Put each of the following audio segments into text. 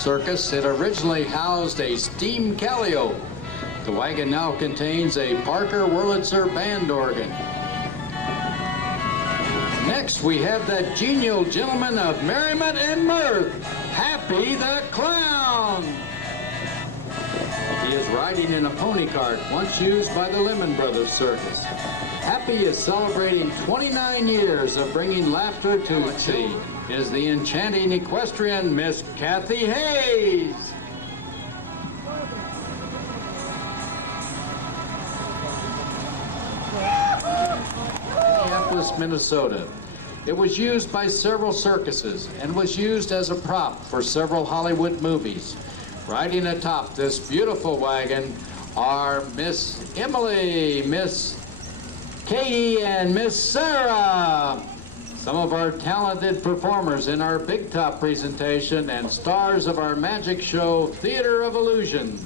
Circus, it originally housed a steam calliope. The wagon now contains a Parker Wurlitzer band organ. Next, we have that genial gentleman of merriment and mirth, Happy the Clown. He is riding in a pony cart once used by the Ringling Brothers Circus. Happy is celebrating 29 years of bringing laughter to the city. Is the enchanting equestrian Miss Kathy Hayes. Minneapolis, Minnesota. It was used by several circuses and was used as a prop for several Hollywood movies. Riding atop this beautiful wagon are Miss Emily, Miss Katie, and Miss Sarah. Some of our talented performers in our Big Top presentation and stars of our magic show, Theater of Illusion.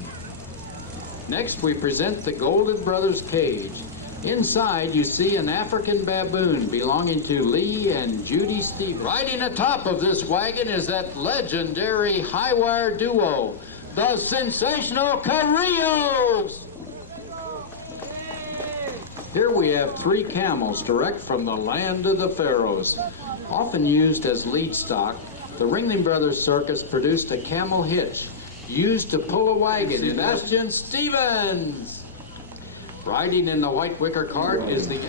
Next, we present the Golden Brothers Cage. Inside, you see an African baboon belonging to Lee and Judy Stevens. Riding atop of this wagon is that legendary high-wire duo, the sensational Carrillos. Here we have 3 camels direct from the land of the pharaohs. Often used as lead stock, the Ringling Brothers Circus produced a camel hitch used to pull a wagon. Sebastian Stevens. Riding in the white wicker cart is the...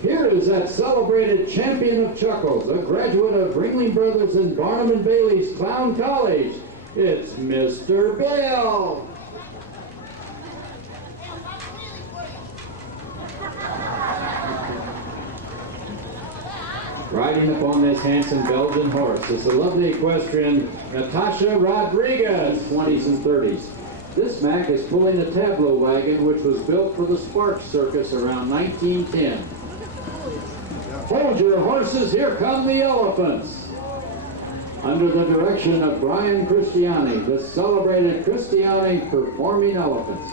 Here is that celebrated champion of chuckles, a graduate of Ringling Brothers and Barnum and Bailey's Clown College. It's Mr. Bill. Riding upon this handsome Belgian horse is the lovely equestrian Natasha Rodriguez, 20s and 30s. This Mac is pulling a tableau wagon which was built for the Sparks Circus around 1910. Hold your horses, here come the elephants. Under the direction of Brian Christiani, the celebrated Christiani performing elephants.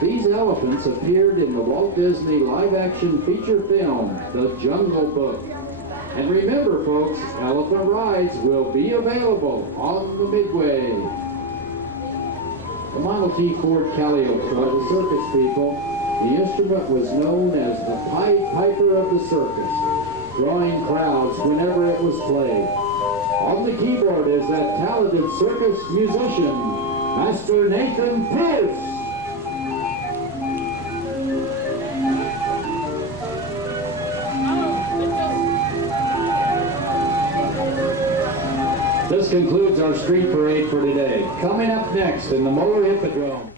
These elephants appeared in the Walt Disney live-action feature film, The Jungle Book. And remember, folks, elephant rides will be available on the Midway. The Model T Ford Calliope by the circus people, the instrument was known as the Pied Piper of the circus, drawing crowds whenever it was played. On the keyboard is that talented circus musician, Master Nathan Pierce. This concludes our street parade for today. Coming up next in the Motor Hippodrome.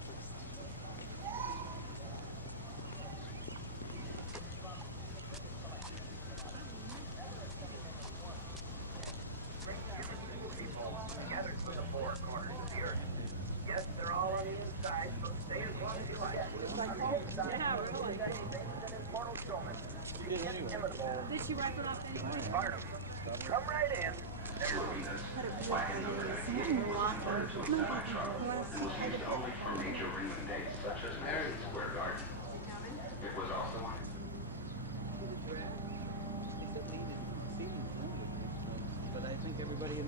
Did she write it off anyway? Come right in. Wagon number 98 refers to a semi-truck that was used only for major Ringling dates, such as Madison Square Garden. It was also on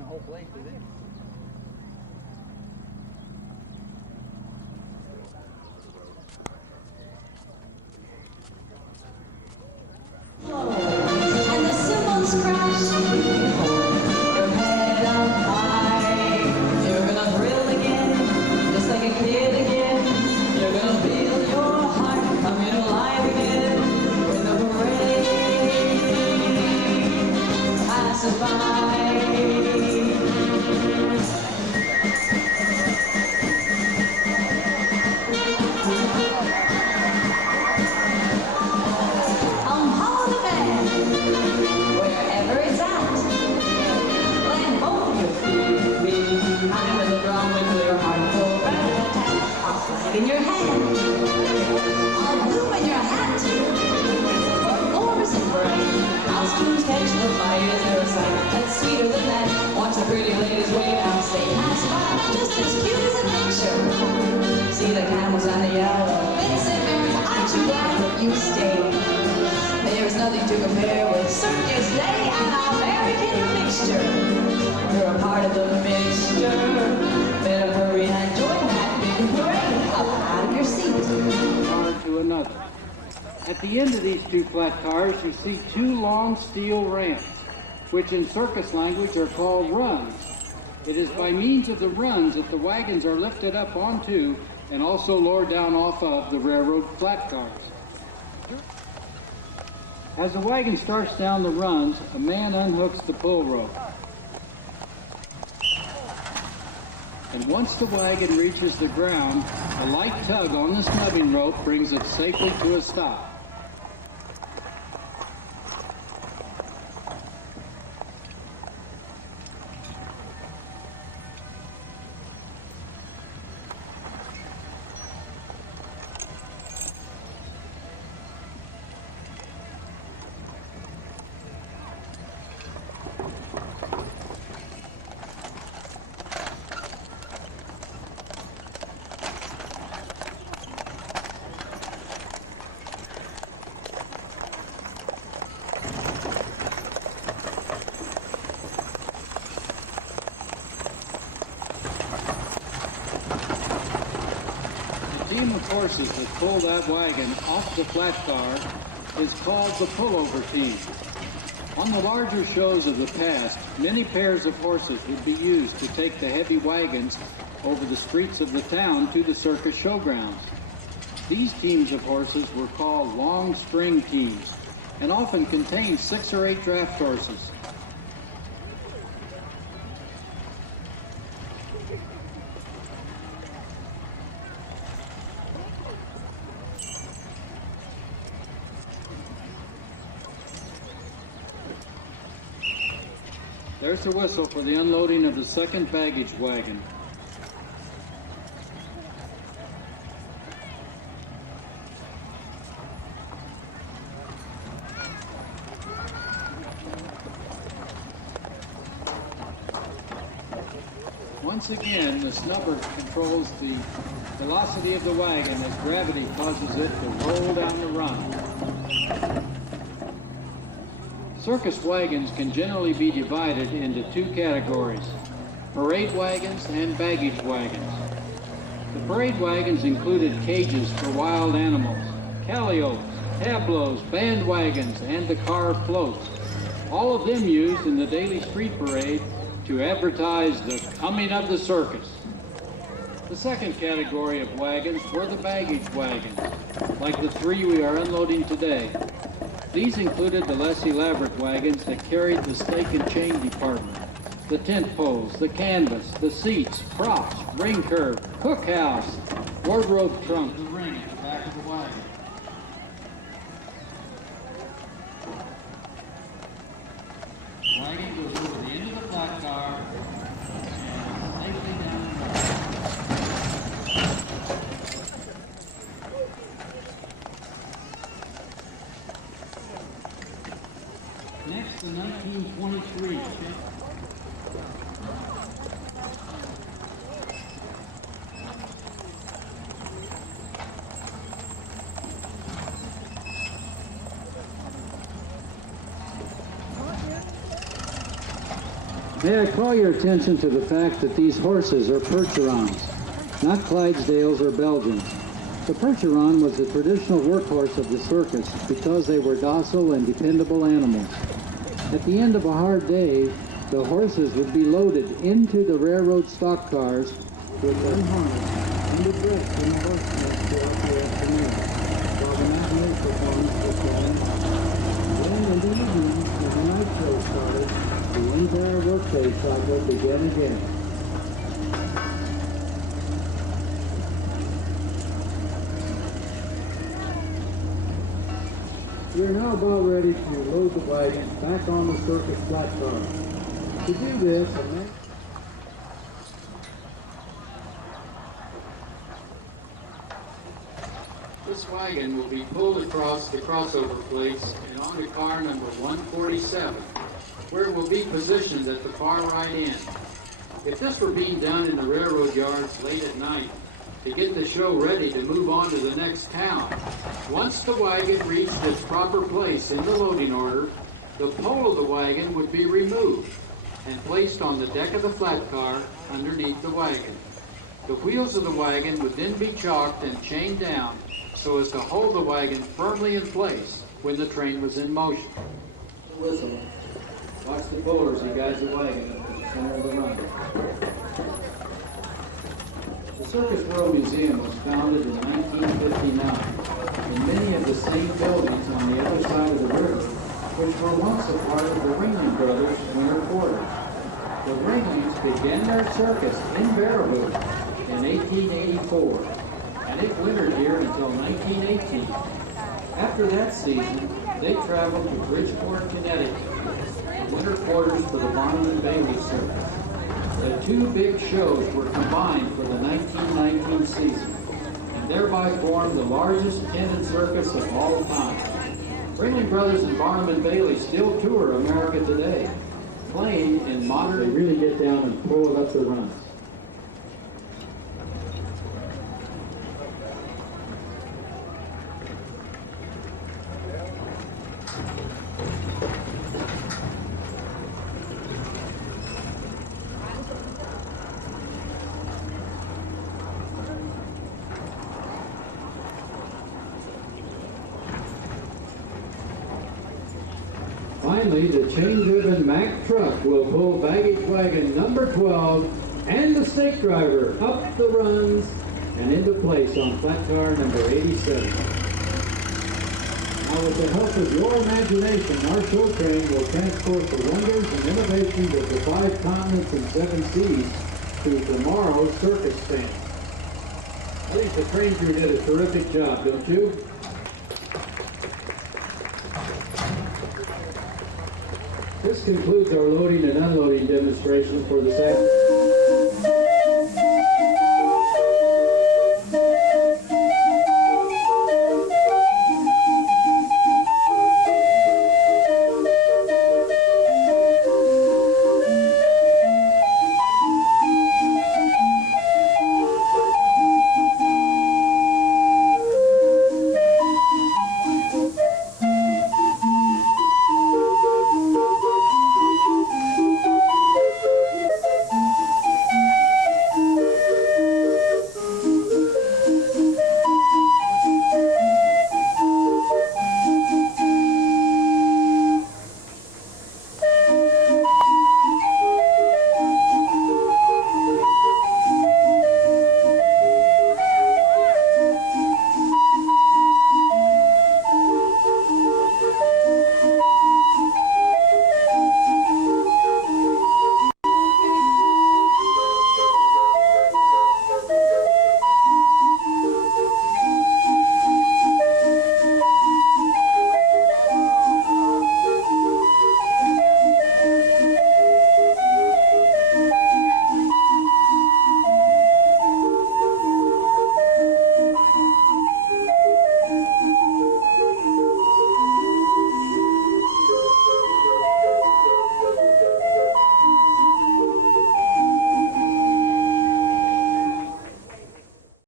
whole place with it. And the cymbals crash. Your head up high. You're gonna thrill again, just like a kid again. You're gonna feel your heart coming alive again when the parade passes by. Wherever it's at, land both your feet, time in the drum with your heart full, rat-a-tat, a flag in your hand, a bloom in your hat, oars and bright, costumes catch the fire, is there a sight that's sweeter than that? Watch the pretty ladies wave out, say pass by, just as cute as a picture. See the camels and the elephants and bears, aren't you glad that you stayed? There's nothing to compare with Circus Day and American mixture. You're a part of the mixture. Better hurry and join that big parade up out of your seat. Car to another. At the end of these two flat cars, you see two long steel ramps, which in circus language are called runs. It is by means of the runs that the wagons are lifted up onto and also lowered down off of the railroad flat cars. As the wagon starts down the runs, a man unhooks the pull rope. And once the wagon reaches the ground, a light tug on the snubbing rope brings it safely to a stop. The team of horses that pull that wagon off the flat car is called the pullover team. On the larger shows of the past, many pairs of horses would be used to take the heavy wagons over the streets of the town to the circus showgrounds. These teams of horses were called long string teams and often contained 6 or 8 draft horses. There's the whistle for the unloading of the second baggage wagon. Once again, the snubber controls the velocity of the wagon as gravity causes it to roll down the run. Circus wagons can generally be divided into 2 categories, parade wagons and baggage wagons. The parade wagons included cages for wild animals, calios, tableaus, band wagons, and the car floats, all of them used in the daily street parade to advertise the coming of the circus. The second category of wagons were the baggage wagons, like the 3 we are unloading today. These included the less elaborate wagons that carried the stake and chain department, the tent poles, the canvas, the seats, props, ring curve, cookhouse, wardrobe trunk, the ring at the back of the wagon. The wagon goes over the end of the flat car and safely down the road. Next, the 1923 ship. May I call your attention to the fact that these horses are Percherons, not Clydesdales or Belgians. The Percheron was the traditional workhorse of the circus because they were docile and dependable animals. At the end of a hard day, the horses would be loaded into the railroad stock cars with unharnessed and addressed in the horsemen throughout the afternoon, while the matinee performance was going on. Then in the evening, as the night show started, the entire workday cycle began again. We are now about ready to load the wagon back on the circus flat car. To do this, This wagon will be pulled across the crossover plates and onto car number 147, where it will be positioned at the far right end. If this were being done in the railroad yards late at night to get the show ready to move on to the next town, once the wagon reached its proper place in the loading order, the pole of the wagon would be removed and placed on the deck of the flat car underneath the wagon. The wheels of the wagon would then be chalked and chained down so as to hold the wagon firmly in place when the train was in motion. Whistle. Watch the puller as he guides the wagon up to the center of the run. The Circus World Museum was founded in 1959, and many of the same buildings on the other side of the river, which were once a part of the Ringling Brothers' winter quarters. The Ringlings began their circus in Baraboo in 1884, and it wintered here until 1918. After that season, they traveled to Bridgeport, Connecticut, the winter quarters for the Barnum & Bailey Circus. The two big shows were combined for the 1919 season, and thereby formed the largest attended circus of all time. Ringling Brothers and Barnum & Bailey still tour America today, playing in modern... They really get down and pull it up the runs. Finally, the chain-driven Mack truck will pull baggage wagon number 12 and the stake driver up the runs and into place on flat car number 87. Now, with the help of your imagination, our show train will transport the wonders and innovations of the 5 continents and 7 seas to tomorrow's circus stand. I think the train crew did a terrific job, don't you? This concludes our loading and unloading demonstration for this afternoon.